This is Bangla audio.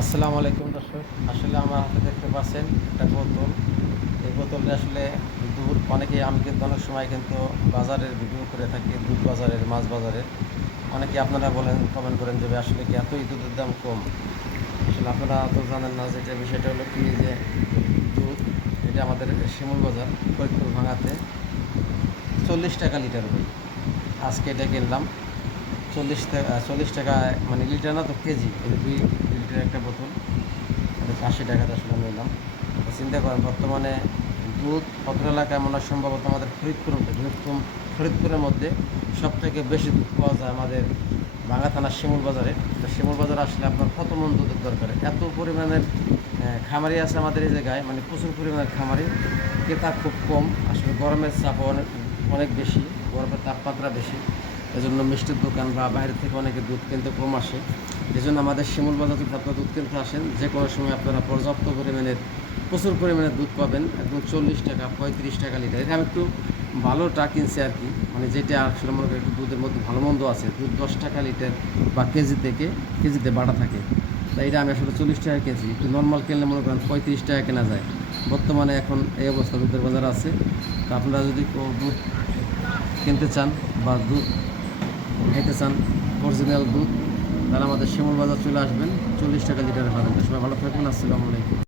আসসালামু আলাইকুম দর্শক। আসলে আমার হাতে দেখতে পাচ্ছেন একটা বোতল। এই বোতলটা আসলে দুধ অনেকেই, আমি কিন্তু অনেক সময় কিন্তু বাজারের ভিডিও করে থাকি, দুধ বাজারের, মাছ বাজারের। অনেকে আপনারা বলেন, কমেন্ট করেন যে ভাই আসলে কি এতই দুধের দাম কম। আসলে আপনারা তো জানেন না, যেটা বিষয়টা হলো কি, যে দুধ এটা আমাদের শিমুল বাজার ফরিদপুর ভাঙাতে 40 টাকা লিটার ভাই। আজকে এটা কিনলাম 40 টাকা, মানে লিটার না তো কেজি। এই 2 লিটার একটা বোতল, এটা 80 টাকাতে আসলে নিলাম। তো চিন্তা করেন বর্তমানে দুধ অত্র এলাকায় মনে হয় সম্ভবত আমাদের ফরিদপুরের মধ্যে সবথেকে বেশি দুধ পাওয়া যায় আমাদের ভাঙ্গা থানার শিমুল বাজারে। তো শিমুল বাজারে আসলে আপনার কত মন দুধের দরকার, এত পরিমাণের খামারি আছে আমাদের এই জায়গায়, মানে প্রচুর পরিমাণের খামারি, ক্রেতা খুব কম। আসলে গরমের চাপ অনেক অনেক বেশি, গরমের তাপমাত্রা বেশি, এজন্য মিষ্টির দোকান বা বাইরে থেকে অনেকে দুধ কিনতে কম আসে। এই জন্য আমাদের শিমুল বাজার যদি আপনারা দুধ কিনতে আসেন, যে কোনো সময় আপনারা পর্যাপ্ত পরিমাণের, প্রচুর পরিমাণে দুধ পাবেন, একদম 40 টাকা 35 টাকা লিটার। এটা আমি একটু ভালোটা কিনছি আর কি, মানে যেটা আসলে মনে করি একটু দুধের মধ্যে ভালো মন্দ আছে। দুধ 10 টাকা লিটার বা কেজিতে বাটা থাকে, তাই এটা আমি আসলে 40 টাকা কিনছি। একটু নর্মাল কিনলে মনে করেন 35 টাকা কেনা যায়। বর্তমানে এখন এই অবস্থা দুধের বাজার আছে। তো আপনারা যদি দুধ কিনতে চান বা দুধ খেতে চান, অরিজিনাল দুধ, তাহলে আমাদের শিমুল বাজার চলে আসবেন। 40 টাকা লিটারে পাবেন। তো সবাই ভালো থাকবেন। আসসালামু আলাইকুম।